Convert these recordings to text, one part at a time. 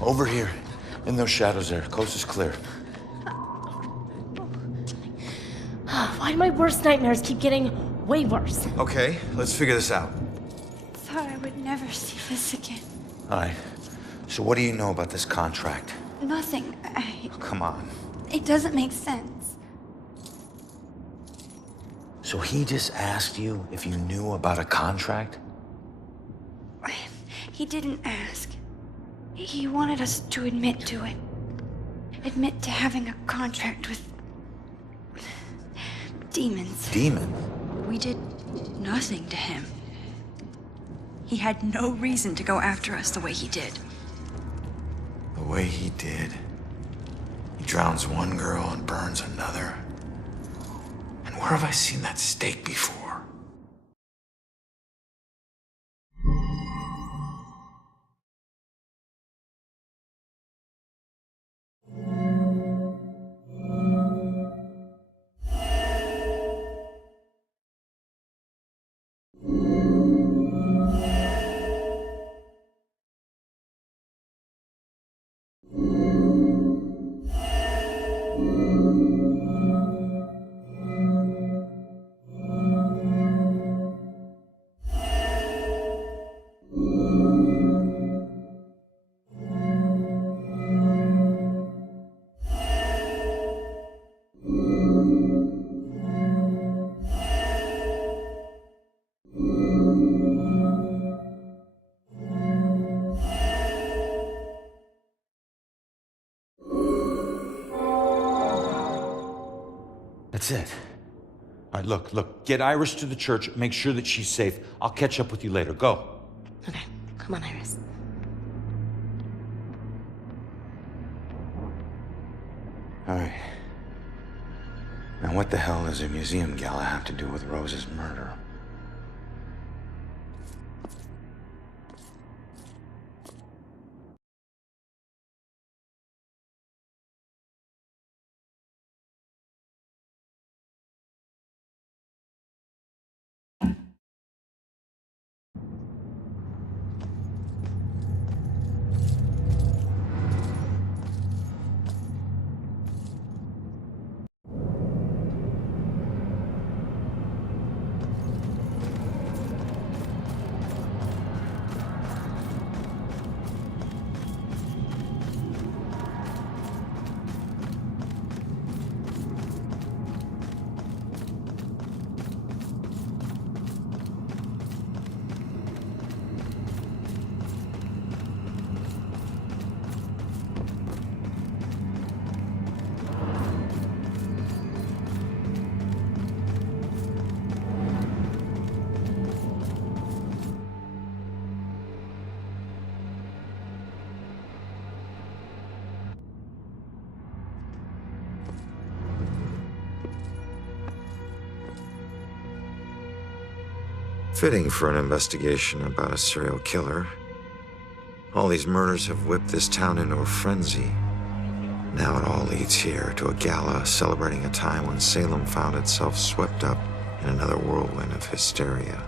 Over here. In those shadows there. Coast is clear. Why do my worst nightmares keep getting way worse? Okay, let's figure this out. Thought I would never see this again. All right. So what do you know about this contract? Nothing. Oh, come on. It doesn't make sense. So he just asked you if you knew about a contract? He didn't ask. He wanted us to admit to it. Admit to having a contract with demons. Demon? We did nothing to him. He had no reason to go after us the way he did. The way he did. He drowns one girl and burns another. And where have I seen that stake before? That's it. All right, look. Get Iris to the church. Make sure that she's safe. I'll catch up with you later. Go. Okay, come on, Iris. All right. Now what the hell does a museum gala have to do with Rose's murder? Fitting for an investigation about a serial killer. All these murders have whipped this town into a frenzy. Now it all leads here to a gala celebrating a time when Salem found itself swept up in another whirlwind of hysteria.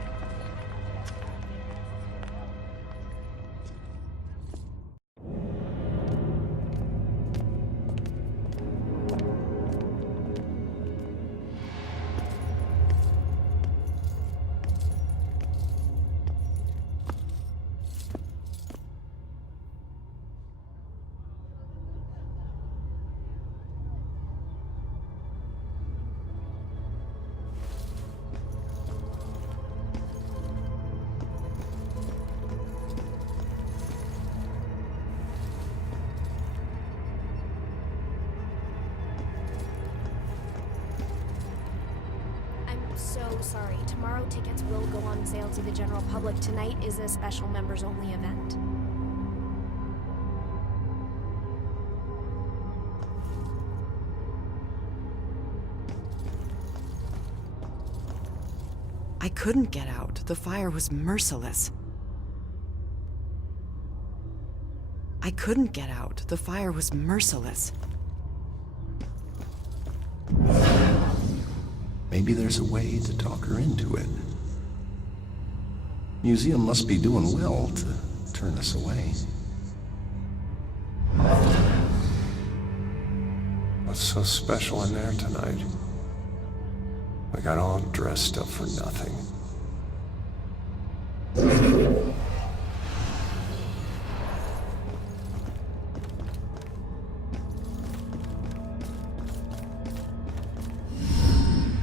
So sorry. Tomorrow tickets will go on sale to the general public. Tonight is a special members-only event. I couldn't get out. The fire was merciless. I couldn't get out. The fire was merciless. Maybe there's a way to talk her into it. Museum must be doing well to turn us away. What's so special in there tonight? We got all dressed up for nothing.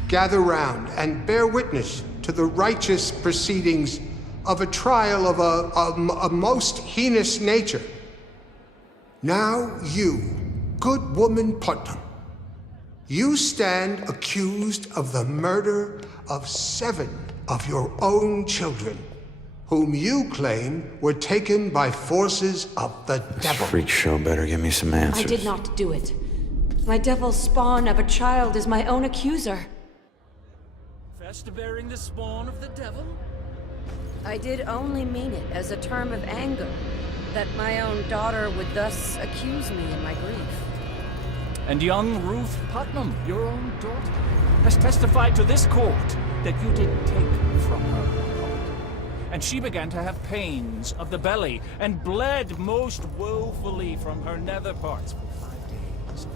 Gather round and bear witness to the righteous proceedings of a trial of a most heinous nature. Now you, good woman Putnam, you stand accused of the murder of 7 of your own children, whom you claim were taken by forces of the devil. Freak show better give me some answers. I did not do it. My devil spawn of a child is my own accuser. Confess to bearing the spawn of the devil? I did only mean it as a term of anger, that my own daughter would thus accuse me in my grief. And young Ruth Putnam, your own daughter, has testified to this court that you did take from her. And she began to have pains of the belly and bled most woefully from her nether parts for 5 days.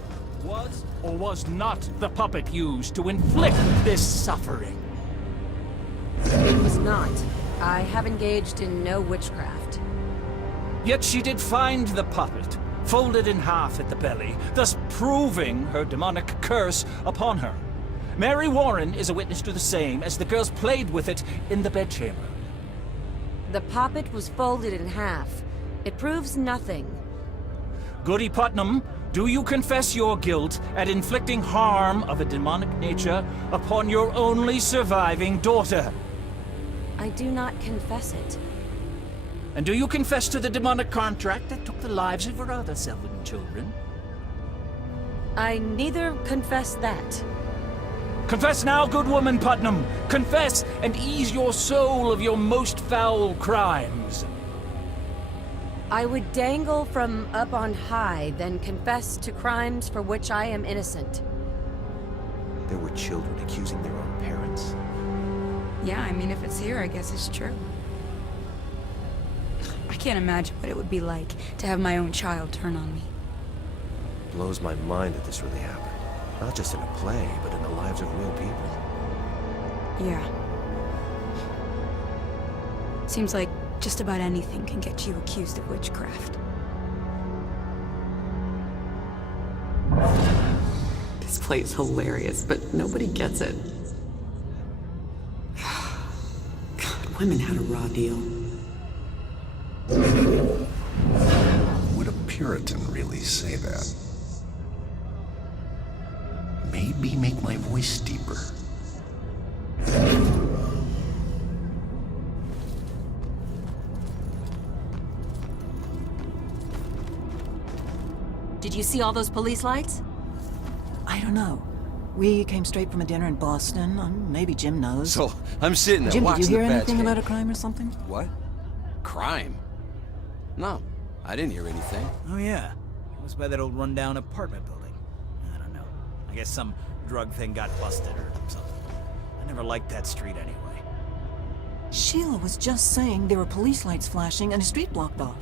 Was or was not the puppet used to inflict this suffering? It was not. I have engaged in no witchcraft. Yet she did find the puppet, folded in half at the belly, thus proving her demonic curse upon her. Mary Warren is a witness to the same, as the girls played with it in the bedchamber. The poppet was folded in half. It proves nothing. Goody Putnam, do you confess your guilt at inflicting harm of a demonic nature upon your only surviving daughter? I do not confess it. And do you confess to the demonic contract that took the lives of her other 7 children? I neither confess that. Confess now, good woman Putnam! Confess, and ease your soul of your most foul crimes! I would dangle from up on high, then confess to crimes for which I am innocent. There were children accusing their own parents. Yeah, I mean, if it's here, I guess it's true. I can't imagine what it would be like to have my own child turn on me. Blows my mind that this really happened. Not just in a play, but in the lives of real people. Yeah. Seems like just about anything can get you accused of witchcraft. This play is hilarious, but nobody gets it. God, women had a raw deal. Would a Puritan really say that? Maybe make my voice deeper. Did you see all those police lights? I don't know. We came straight from a dinner in Boston. Maybe Jim knows. So, I'm sitting there Jim, watching did you hear the anything bets about a game. crime or something? What? Crime? No, I didn't hear anything. Oh yeah, it was by that old rundown apartment building. I don't know. I guess some drug thing got busted or something. I never liked that street anyway. Sheila was just saying there were police lights flashing and a street blocked off.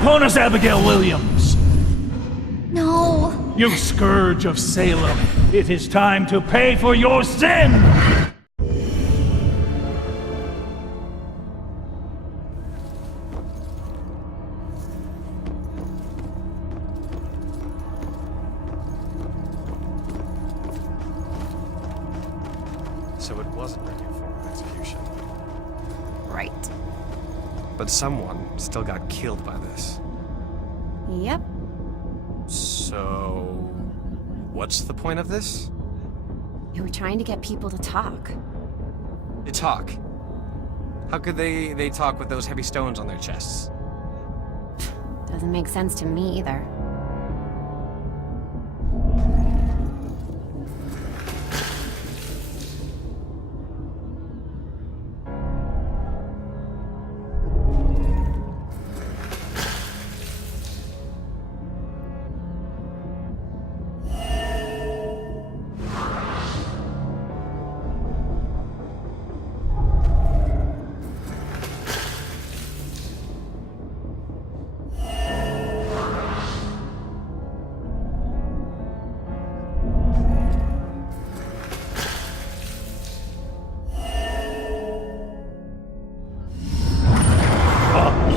upon us, Abigail Williams! No. You scourge of Salem, it is time to pay for your sin! So it wasn't really a form of execution. Right. But someone still got killed by this. Yep. So... what's the point of this? We were trying to get people to talk. They talk. How could they talk with those heavy stones on their chests? Doesn't make sense to me either.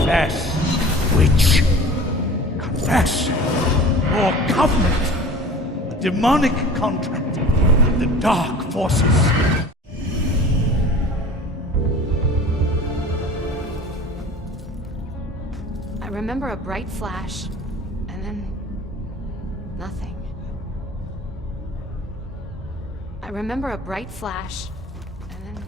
Confess, witch. Confess. Your covenant. A demonic contract with the dark forces. I remember a bright flash, and then nothing. I remember a bright flash, and then...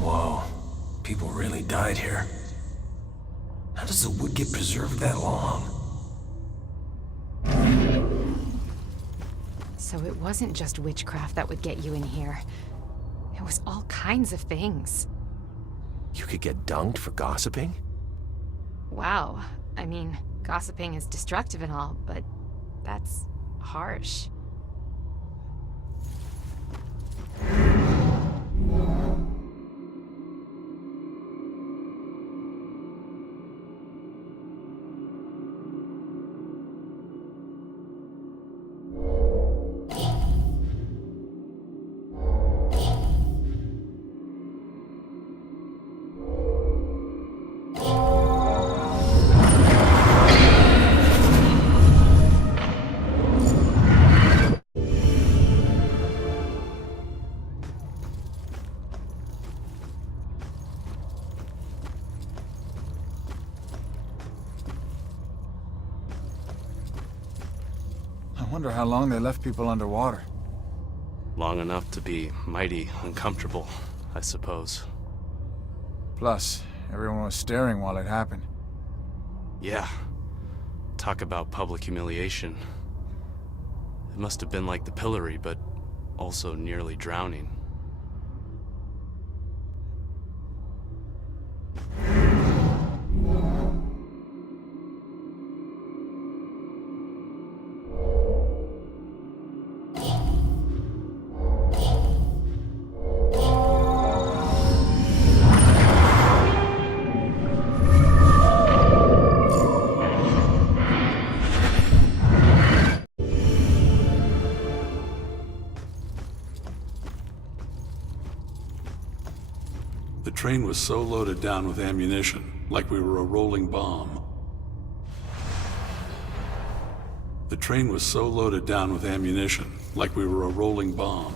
Whoa. People really died here. How does the wood get preserved that long? So it wasn't just witchcraft that would get you in here. It was all kinds of things. You could get dunked for gossiping? Wow. I mean, gossiping is destructive and all, but that's harsh. I wonder how long they left people underwater. Long enough to be mighty uncomfortable, I suppose. Plus, everyone was staring while it happened. Yeah. Talk about public humiliation. It must have been like the pillory, but also nearly drowning. The train was so loaded down with ammunition, like we were a rolling bomb. The train was so loaded down with ammunition, like we were a rolling bomb.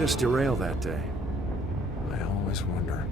made us derail that day? I always wonder.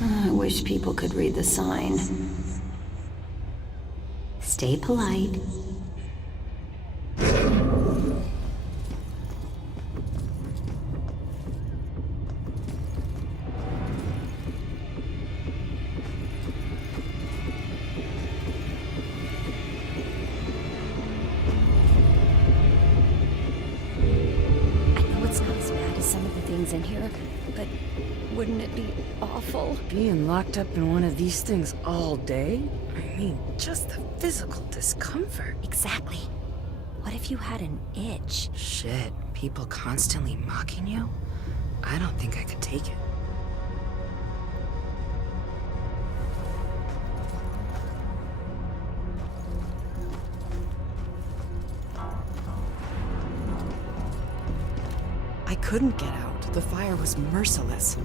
I wish people could read the sign. Stay polite. I know it's not as bad as some of the things in here, but wouldn't it be awful? Being locked up in one of these things all day? I mean, just the physical discomfort. Exactly. What if you had an itch? Shit, people constantly mocking you? I don't think I could take it. I couldn't get out. The fire was merciless.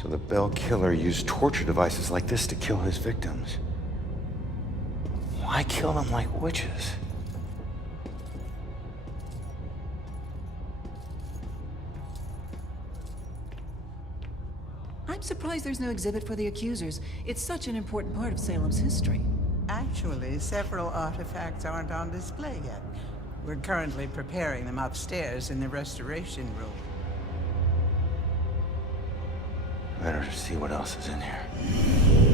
So the Bell killer used torture devices like this to kill his victims. Why kill them like witches? I'm surprised there's no exhibit for the accusers. It's such an important part of Salem's history. Actually, several artifacts aren't on display yet. We're currently preparing them upstairs in the restoration room. Better to see what else is in here.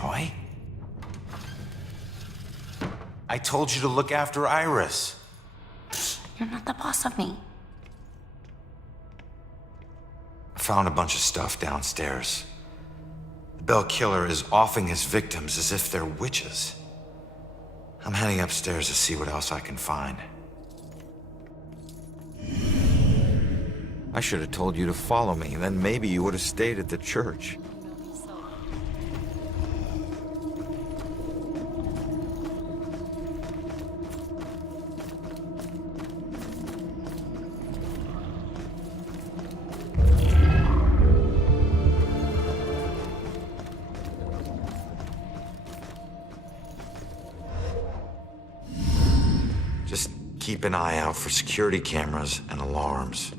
Joy? I told you to look after Iris. You're not the boss of me. I found a bunch of stuff downstairs. The Bell Killer is offing his victims as if they're witches. I'm heading upstairs to see what else I can find. I should have told you to follow me, then maybe you would have stayed at the church. Just keep an eye out for security cameras and alarms.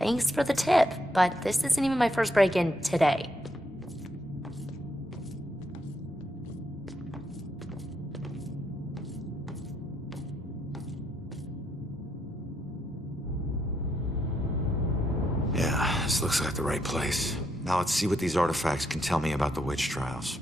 Thanks for the tip, but this isn't even my first break-in today. Yeah, this looks like the right place. Now let's see what these artifacts can tell me about the witch trials.